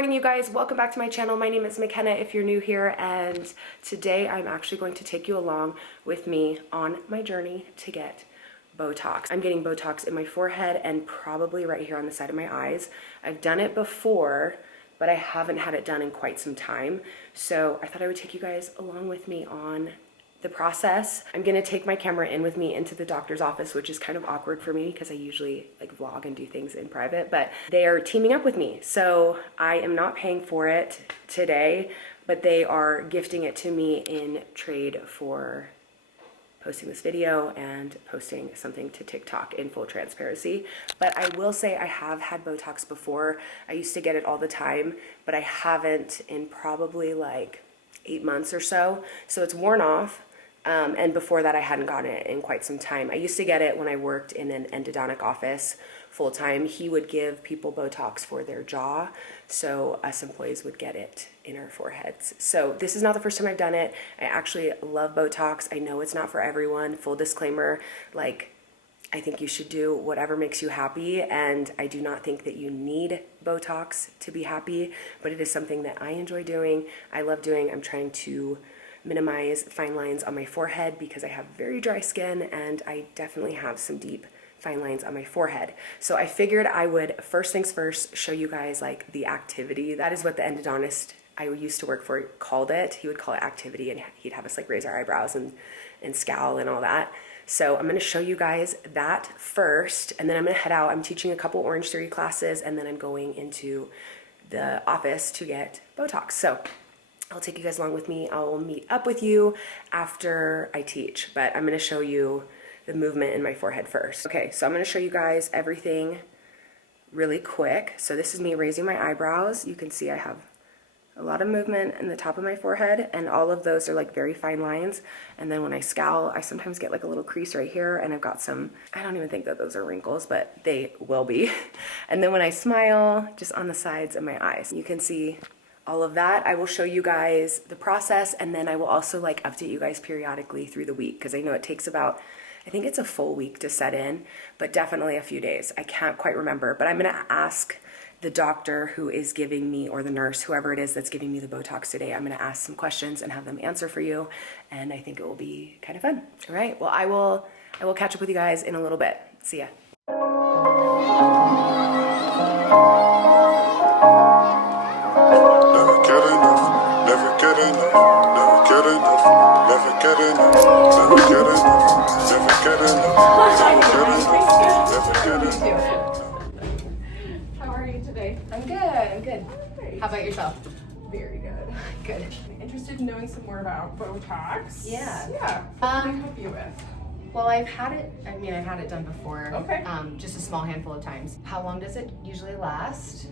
morning, you guys. Welcome back to my channel. My name is McKenna if you're new here, and today I'm actually going to take you along with me on my journey to get Botox. I'm getting Botox in my forehead and probably right here on the side of my eyes. I've done it before, but I haven't had it done in quite some time. So I thought I would take you guys along with me on the process. I'm gonna take my camera in with me into the doctor's office, which is kind of awkward for me because I usually like vlog and do things in private, but they are teaming up with me. So I am not paying for it today, but they are gifting it to me in trade for posting this video and posting something to TikTok in full transparency. But I will say I have had Botox before. I used to get it all the time, but I haven't in probably like 8 months or so. So it's worn off. And before that, I hadn't gotten it in quite some time. I used to get it when I worked in an endodontic office full time. He would give people Botox for their jaw, so us employees would get it in our foreheads. So this is not the first time I've done it. I actually love Botox. I know it's not for everyone. Full disclaimer, like, I think you should do whatever makes you happy, and I do not think that you need Botox to be happy, but it is something that I enjoy doing. I love doing. I'm trying to minimize fine lines on my forehead because I have very dry skin and I definitely have some deep fine lines on my forehead. So I figured I would, first things first, show you guys like the activity. That is what the endodontist I used to work for called it. He would call it activity, and he'd have us like raise our eyebrows and scowl and all that. So I'm gonna show you guys that first, and then I'm gonna head out. I'm teaching a couple Orange Theory classes, and then I'm going into the office to get Botox. So I'll take you guys along with me. I'll meet up with you after I teach, but I'm gonna show you the movement in my forehead first. Okay, so I'm gonna show you guys everything really quick. So this is me raising my eyebrows. You can see I have a lot of movement in the top of my forehead, and all of those are like very fine lines. And then when I scowl, I sometimes get like a little crease right here, and I've got some, I don't even think that those are wrinkles, but they will be. And then when I smile, just on the sides of my eyes, you can see all of that. I will show you guys the process, and then I will also like update you guys periodically through the week, because I know it takes about, I think it's a full week to set in, but definitely a few days. I can't quite remember, but I'm gonna ask the doctor who is giving me, or the nurse, whoever it is that's giving me the Botox today, I'm gonna ask some questions and have them answer for you, and I think it will be kind of fun. All right, well, I will catch up with you guys in a little bit. See ya. How are you today? I'm good. Great. How about yourself? Very good. Good. I'm interested in knowing some more about Botox. Yeah. Yeah. What can I help you with? Well, I've had it done before. Okay. Just a small handful of times. How long does it usually last?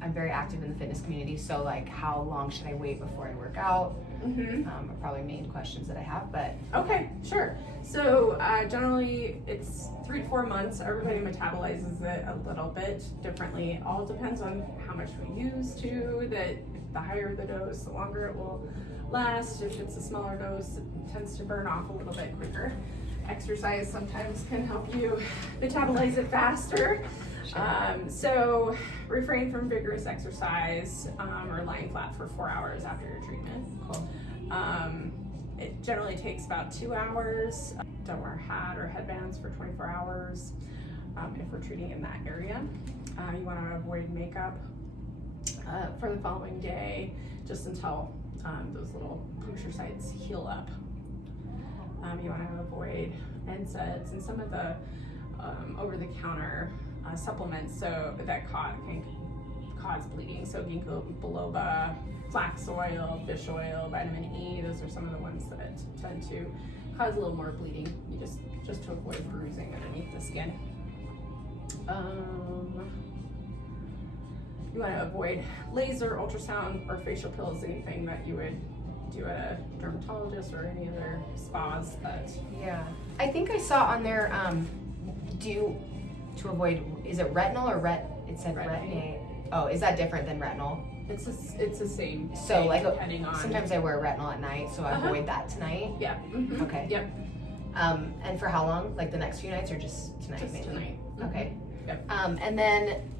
I'm very active in the fitness community, so like how long should I wait before I work out? Are probably main questions that I have, but. Okay, sure. So generally it's 3 to 4 months. Everybody metabolizes it a little bit differently. It all depends on how much we use too. That the higher the dose, the longer it will last. If it's a smaller dose, it tends to burn off a little bit quicker. Exercise sometimes can help you metabolize it faster. Sure. So refrain from vigorous exercise or lying flat for 4 hours after your treatment. Cool. It generally takes about 2 hours. Don't wear a hat or headbands for 24 hours if we're treating in that area. You want to avoid makeup for the following day just until those little puncture sites heal up. You want to avoid NSAIDs and some of the over-the-counter supplements so that can cause bleeding. So ginkgo biloba, flax oil, fish oil, vitamin E, those are some of the ones that tend to cause a little more bleeding. You just to avoid bruising underneath the skin. You want to avoid laser, ultrasound, or facial pills, anything that you would do at a dermatologist or any other spas that. Yeah. I think I saw on there, to avoid, is it retinol or it said retinate. Oh, is that different than retinol? It's the same. So like, depending on. sometimes I wear retinol at night, so I avoid that tonight. Yeah. Okay. Yep. And for how long? Like the next few nights or just tonight? Just mainly? tonight. Okay. Yep. And then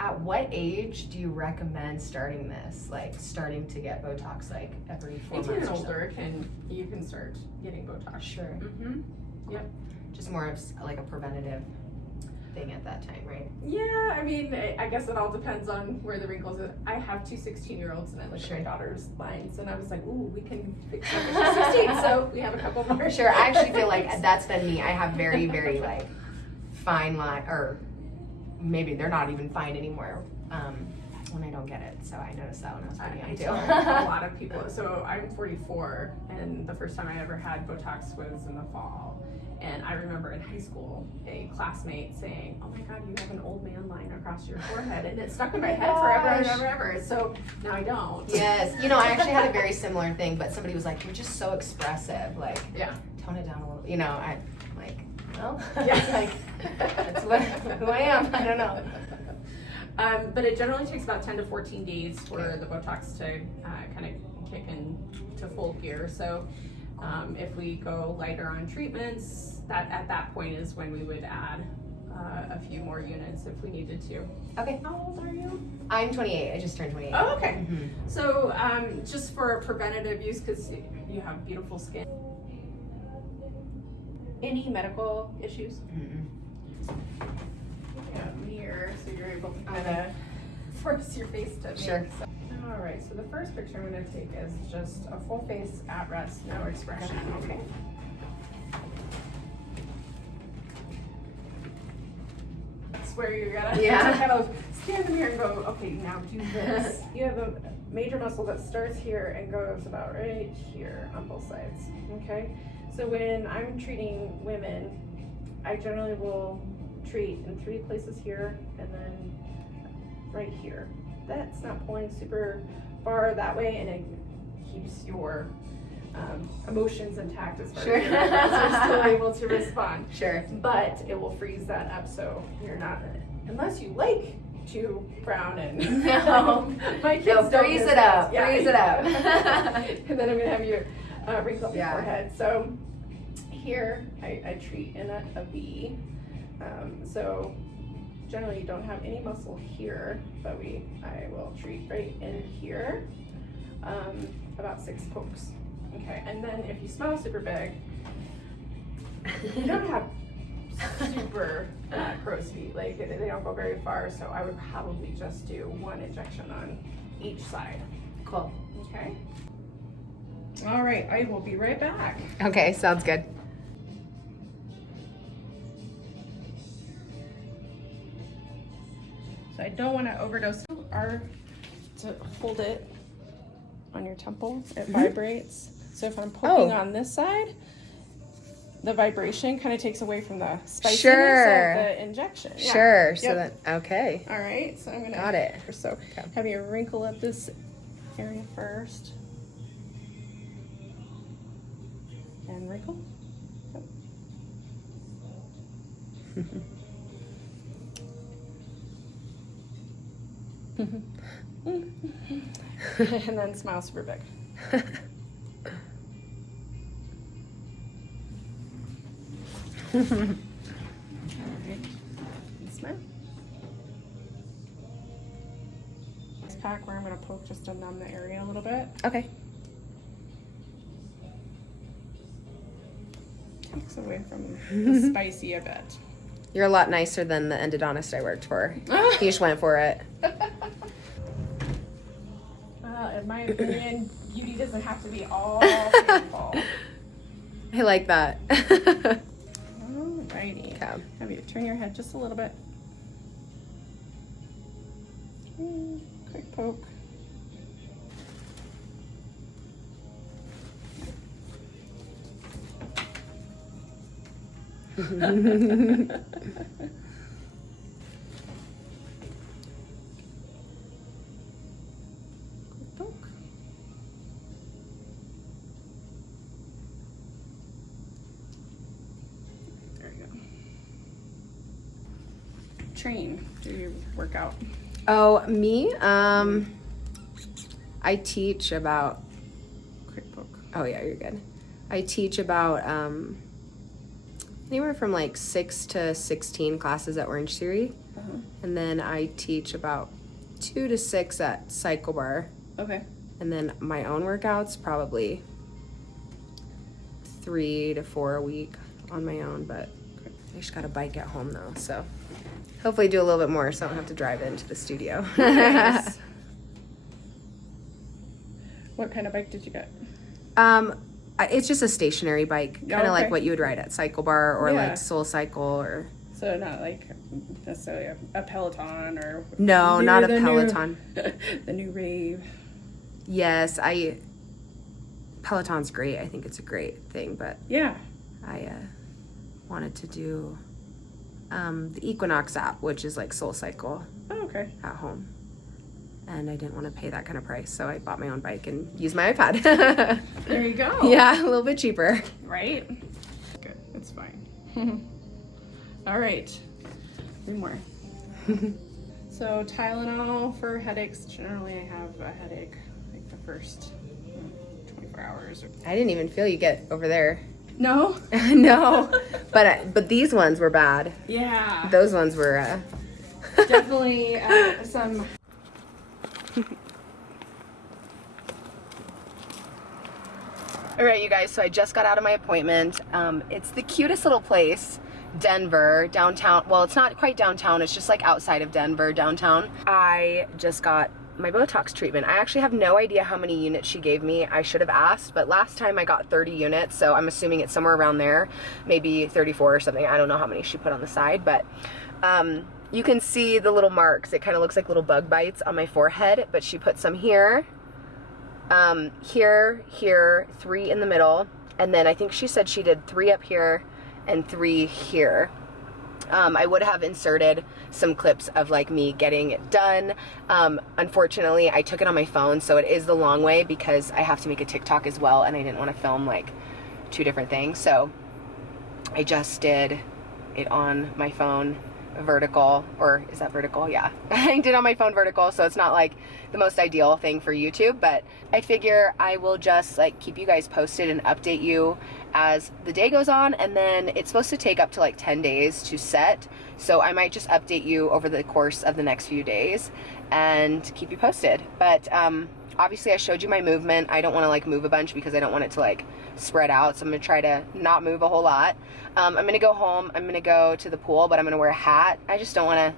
At what age do you recommend starting this? Like starting to get Botox like every 4 18 months and or so? older you can start getting Botox. Sure. Mm-hmm. Yep. Just more of like a preventative thing at that time, right? Yeah, I mean, I guess it all depends on where the wrinkles are. I have two 16-year-olds, and I look at my daughter's lines, and I was like, ooh, we can fix that when she's 16, so we have a couple more. Sure, I actually feel like that's been me. I have very, very like fine line, or maybe they're not even fine anymore when I don't get it. So I noticed that when I was pretty young tell too. a lot of people. So I'm 44, and the first time I ever had Botox was in the fall. And I remember in high school, a classmate saying, "Oh my God, you have an old man line across your forehead," and it stuck in my head forever and ever, ever. So now I don't. Yes, you know, I actually had a very similar thing, but somebody was like, "You're just so expressive, like, Yeah. tone it down a little." You know, I'm like, well, Yeah. it's like that's who I am. I don't know. But it generally takes about 10 to 14 days for the Botox to kind of kick into full gear. So if we go lighter on treatments, at that point is when we would add a few more units if we needed to. Okay. How old are you? I'm 28. I just turned 28. Oh, okay. Mm-hmm. So just for preventative use, because you have beautiful skin. Any medical issues? Mm-mm. Yeah, mirror, so you're able to kind of force your face to make. Sure. So. All right, so the first picture I'm going to take is just a full face at rest, no expression. Okay. That's where you're gonna kind of stand in the mirror and go, okay, now do this. You have a major muscle that starts here and goes about right here on both sides. Okay. So when I'm treating women, I generally will treat in 3 places here and then right here. That's not pulling super far that way, and it keeps your emotions intact as far as your muscles are still able to respond. Sure. But it will freeze that up, so you're not, unless you like to frown and No. my kids No, don't freeze do it that. up. Freeze it up. And then I'm gonna have you wrinkle up your Yeah. forehead. So here I treat in a V. So generally you don't have any muscle here, but I will treat right in here, about 6 pokes. Okay, and then if you smile super big, you don't have super crow's feet, like they don't go very far, so I would probably just do 1 injection on each side. Cool. Okay. All right, I will be right back. Okay, sounds good. So I don't want to overdose. To hold it on your temple, it vibrates. So if I'm poking on this side, the vibration kind of takes away from the spiciness of the injection. Yeah. Sure. So Yep. that okay. All right, so I'm gonna. Got it. So have you wrinkle up this area first, and wrinkle. And then smile super big. Alright. Smile. This pack where I'm going to poke just to numb the area a little bit. Okay. Takes away from the spicy a bit. You're a lot nicer than the endodontist I worked for. He just went for it. In my opinion, beauty doesn't have to be all painful. I like that. Alrighty. Okay. Have you turn your head just a little bit. Quick poke. Quick poke. There you go. Train. Do you work out? Oh, me? I teach about. Quick poke. Oh yeah, you're good. I teach about anywhere from like 6 to 16 classes at Orange Theory. Uh-huh. And then I teach about 2 to 6 at Cycle Bar. Okay. And then my own workouts, probably 3 to 4 a week on my own, but I just got a bike at home though, so hopefully do a little bit more so I don't have to drive into the studio. Nice. What kind of bike did you get? It's just a stationary bike, kind of like what you would ride at Cycle Bar or like Soul Cycle or. So not like necessarily a Peloton or. No, not a Peloton. The new rave. Yes, Peloton's great. I think it's a great thing, but yeah, I wanted to do the Equinox app, which is like Soul Cycle. Oh, okay. At home. And I didn't want to pay that kind of price, so I bought my own bike and used my iPad. There you go. Yeah, a little bit cheaper. Right? Good, it's fine. All right, 3 more. So Tylenol for headaches. Generally, I have a headache like the first 24 hours. I didn't even feel you get over there. No? No, but these ones were bad. Yeah. Those ones were definitely some. All right, you guys, so I just got out of my appointment. It's the cutest little place, Denver, downtown. Well, it's not quite downtown. It's just like outside of Denver, downtown. I just got my Botox treatment. I actually have no idea how many units she gave me. I should have asked, but last time I got 30 units, so I'm assuming it's somewhere around there, maybe 34 or something. I don't know how many she put on the side, but you can see the little marks. It kind of looks like little bug bites on my forehead, but she put some here, here, 3 in the middle, and then I think she said she did 3 up here and 3 here. I would have inserted some clips of like me getting it done. Unfortunately, I took it on my phone, so it is the long way because I have to make a TikTok as well, and I didn't want to film like 2 different things, so I just did it on my phone vertical, or is that vertical? Yeah. I did on my phone vertical, so it's not like the most ideal thing for YouTube, but I figure I will just like keep you guys posted and update you as the day goes on, and then it's supposed to take up to like 10 days to set, so I might just update you over the course of the next few days and keep you posted. But obviously I showed you my movement. I don't want to like move a bunch because I don't want it to like spread out, so I'm gonna try to not move a whole lot. I'm gonna go home, I'm gonna go to the pool, but I'm gonna wear a hat. I just don't want to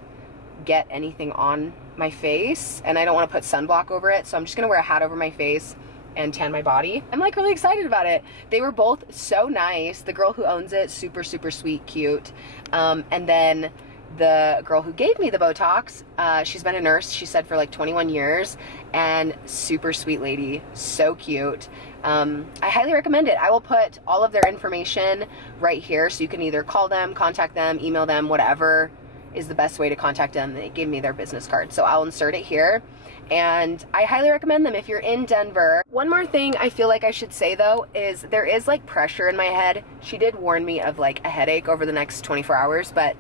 get anything on my face, and I don't want to put sunblock over it, so I'm just gonna wear a hat over my face and tan my body. I'm like really excited about it. They were both so nice. The girl who owns it, super sweet, cute, and then the girl who gave me the Botox, she's been a nurse, she said, for like 21 years, and super sweet lady, so cute. I highly recommend it. I will put all of their information right here, so you can either call them, contact them, email them, whatever is the best way to contact them. They gave me their business card, so I'll insert it here. And I highly recommend them if you're in Denver. One more thing I feel like I should say though is there is like pressure in my head. She did warn me of like a headache over the next 24 hours, but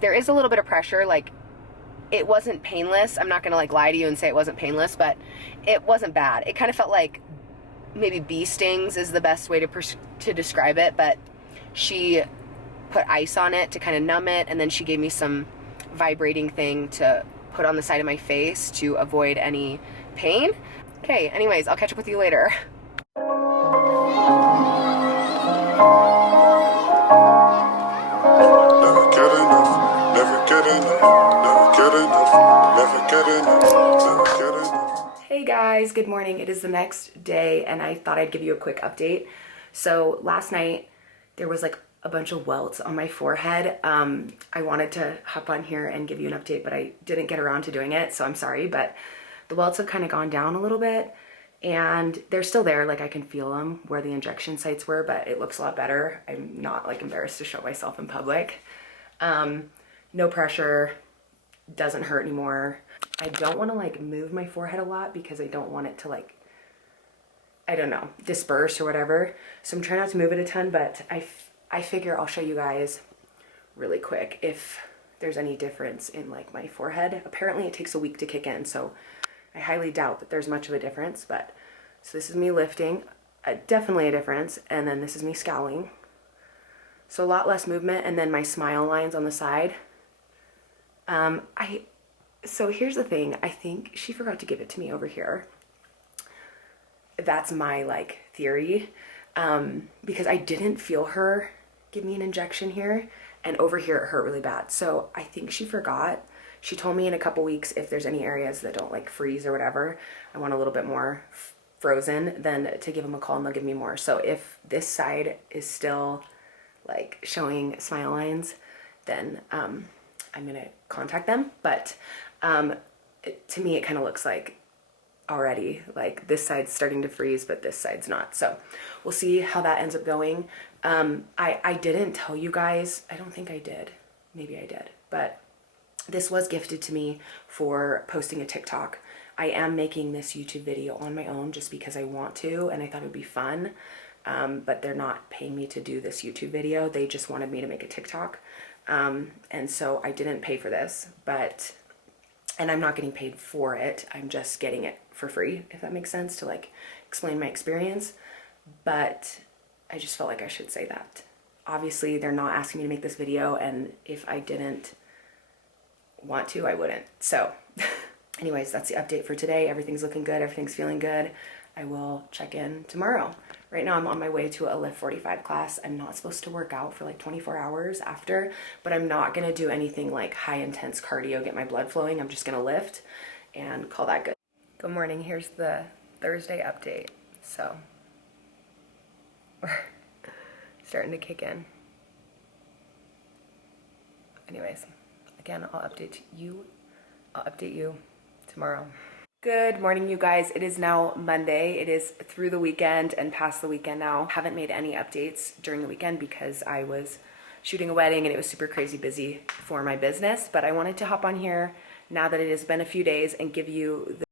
there is a little bit of pressure. Like, it wasn't painless. I'm not gonna like lie to you and say it wasn't painless, but it wasn't bad. It kind of felt like maybe bee stings is the best way to describe it, but she put ice on it to kind of numb it, and then she gave me some vibrating thing to put on the side of my face to avoid any pain. Okay, anyways, I'll catch up with you later. Hey guys, good morning. It is the next day, and I thought I'd give you a quick update. So last night there was like a bunch of welts on my forehead. I wanted to hop on here and give you an update, but I didn't get around to doing it, so I'm sorry, but the welts have kind of gone down a little bit, and they're still there. Like, I can feel them where the injection sites were, but it looks a lot better. I'm not like embarrassed to show myself in public. No pressure, doesn't hurt anymore. I don't want to like move my forehead a lot because I don't want it to like, I don't know, disperse or whatever. So I'm trying not to move it a ton, but I figure I'll show you guys really quick if there's any difference in like my forehead. Apparently it takes a week to kick in, so I highly doubt that there's much of a difference. But so this is me lifting, definitely a difference, and then this is me scowling. So a lot less movement, and then my smile lines on the side, So here's the thing. I think she forgot to give it to me over here. That's my like theory, because I didn't feel her give me an injection here, and over here it hurt really bad. So I think she forgot. She told me in a couple weeks if there's any areas that don't like freeze or whatever, I want a little bit more frozen, then to give them a call and they'll give me more. So if this side is still like showing smile lines, then I'm gonna contact them. But to me it kind of looks like already like this side's starting to freeze, but this side's not. So we'll see how that ends up going. I didn't tell you guys, I don't think I did, maybe I did, but this was gifted to me for posting a TikTok. I am making this YouTube video on my own just because I want to, and I thought it would be fun. But they're not paying me to do this YouTube video. They just wanted me to make a TikTok. And so I didn't pay for this, and I'm not getting paid for it. I'm just getting it for free, if that makes sense, to like explain my experience. But I just felt like I should say that. Obviously, they're not asking me to make this video, and if I didn't want to, I wouldn't. So anyways, that's the update for today. Everything's looking good. Everything's feeling good. I will check in tomorrow. Right now I'm on my way to a Lift 45 class. I'm not supposed to work out for like 24 hours after, but I'm not gonna do anything like high intense cardio, get my blood flowing. I'm just gonna lift and call that good. Good morning, here's the Thursday update. So we're starting to kick in. Anyways, again, I'll update you tomorrow. Good morning, you guys. It is now Monday. It is through the weekend and past the weekend now. Haven't made any updates during the weekend because I was shooting a wedding and it was super crazy busy for my business, but I wanted to hop on here now that it has been a few days and give you the...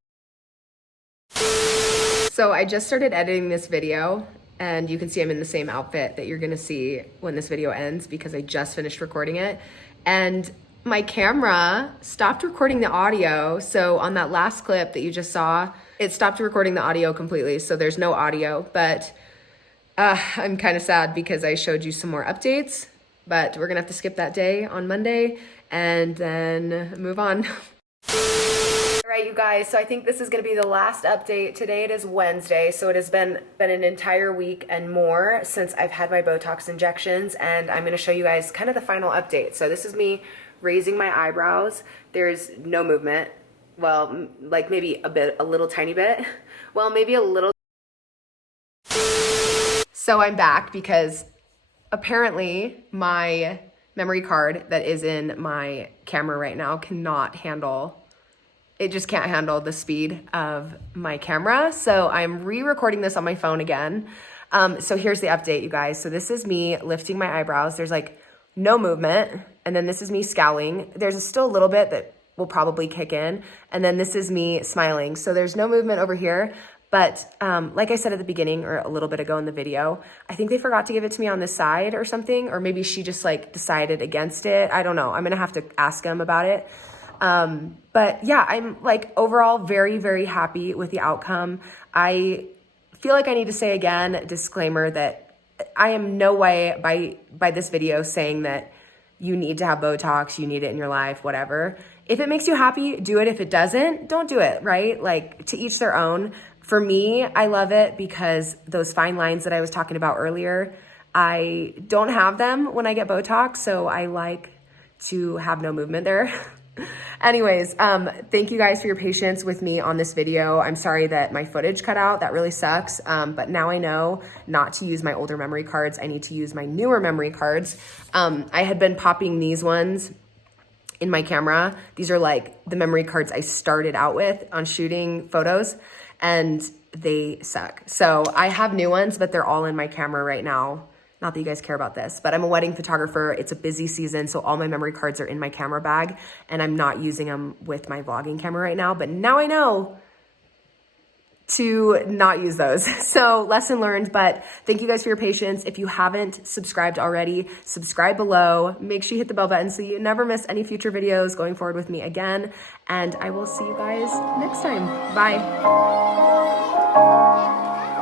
So I just started editing this video, and you can see I'm in the same outfit that you're gonna see when this video ends because I just finished recording it. And my camera stopped recording the audio. So on that last clip that you just saw, it stopped recording the audio completely. So there's no audio, but I'm kind of sad because I showed you some more updates, but we're gonna have to skip that day on Monday and then move on. All right, you guys, so I think this is gonna be the last update. Today it is Wednesday, so it has been an entire week and more since I've had my Botox injections, and I'm gonna show you guys kind of the final update. So this is me raising my eyebrows. There's no movement. Well, like maybe a little tiny bit. Well, maybe a little. So I'm back because apparently my memory card that is in my camera right now cannot handle, it just can't handle the speed of my camera. So I'm re-recording this on my phone again. So here's the update, you guys. So this is me lifting my eyebrows. There's like no movement. And then this is me scowling. There's still a little bit that will probably kick in. And then this is me smiling. So there's no movement over here. But like I said at the beginning or a little bit ago in the video, I think they forgot to give it to me on this side or something. Or maybe she just like decided against it. I don't know. I'm gonna have to ask them about it. But yeah, I'm like overall very, very happy with the outcome. I feel like I need to say again, disclaimer, that I am no way by this video saying that you need to have Botox, you need it in your life, whatever. If it makes you happy, do it. If it doesn't, don't do it, right? Like, to each their own. For me, I love it because those fine lines that I was talking about earlier, I don't have them when I get Botox, so I like to have no movement there. Anyways, thank you guys for your patience with me on this video. I'm sorry that my footage cut out. That really sucks. But now I know not to use my older memory cards. I need to use my newer memory cards. I had been popping these ones in my camera. These are like the memory cards I started out with on shooting photos, and they suck. So I have new ones, but they're all in my camera right now. Not that you guys care about this, but I'm a wedding photographer. It's a busy season, so all my memory cards are in my camera bag, and I'm not using them with my vlogging camera right now, but now I know to not use those. So lesson learned, but thank you guys for your patience. If you haven't subscribed already, subscribe below. Make sure you hit the bell button so you never miss any future videos going forward with me again, and I will see you guys next time. Bye.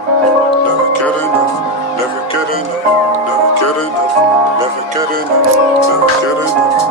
Never get enough, never get enough, never get enough, never get enough, never get enough.